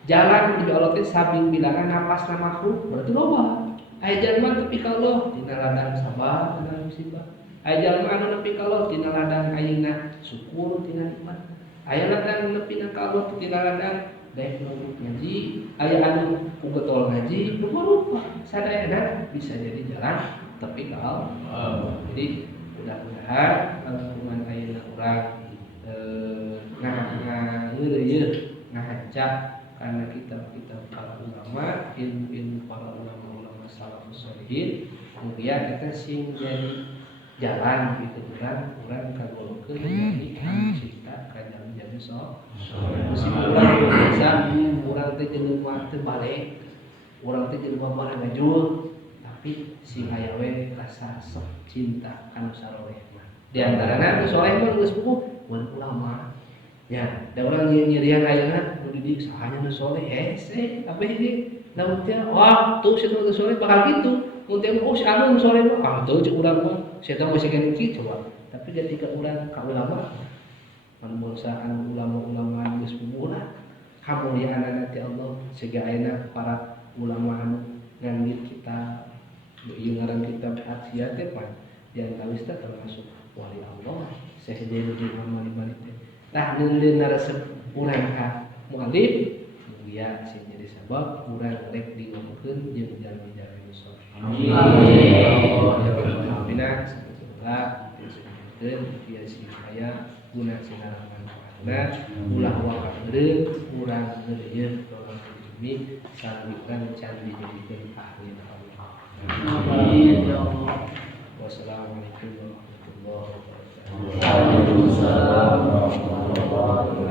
jalan menuju Allah teh sabing bilangan napasna makhluk berarti loba aya jalma tepi ka Allah dina ladang sabar dina musibah aya jalma anu nepi ka Allah dina ladang ayeuna syukur tina nikmat aya ladang nepi ka Allah dina ladang daek nuntut ngaji aya anu kugetol ngaji rupa-rupa sadayana bisa jadi jalan tepi ka Allah jadi mudah-mudahan kuman ayeuna urang ngahancak karena kitab-kitab para ulama ilmu para ulama salafus shalihin kemudian kita sing jadi jalan gitu urang kagolongkeun jadi cita ka jalan sok meskipun urang biasa urang teh jelema teu balik urang teh jelema mah ngajul tapi sing aya we rasa sok cinta anu saroleh di antarana anu soleh mah geus puguh mun ulama ya da urang nyirian ayeuna nu didik sahanya nu soleh hese apa ini namun teh wah tuh si nu soleh bakal kitu mun teh oh si anu nu soleh mah tuh cek urang mah setan masih kene kitu coba tapi ketika urang ka ulama mun bangsa anu ulama-ulama geus puguh lah kamuliaan ti Allah sehingga ayeuna para ulama anu ngambil kita ieu ngaran kitab hasiat teh pan yang kawis teh termasuk wali Allah sehingga di amal ibadah teh tah neuleuh resep urang ka muallim mulia sing jadi sabab urang rek digolongkeun jeung jalmi-jalmi saleh amin amin semoga disebutkeun via singkaya guna sinarapan manfaatna ulah wakafeureun urang ngeureuyeuh tolong demi salibkan can dijadikeun ahli Allah amin ya Allah wassalamualaikum warahmatullahi wabarakatuh waalaikumsalam warahmatullahi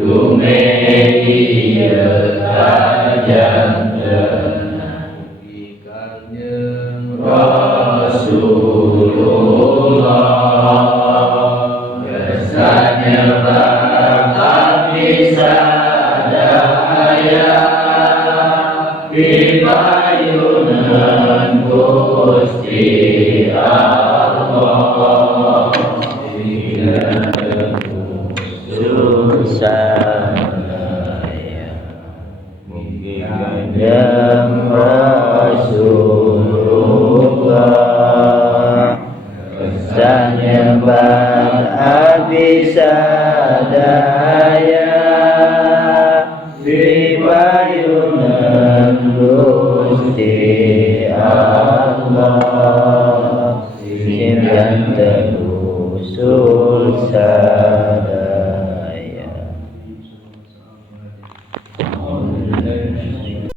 Dumei tajan Allah yang Rasulullah sanyebat abisadaya di payuna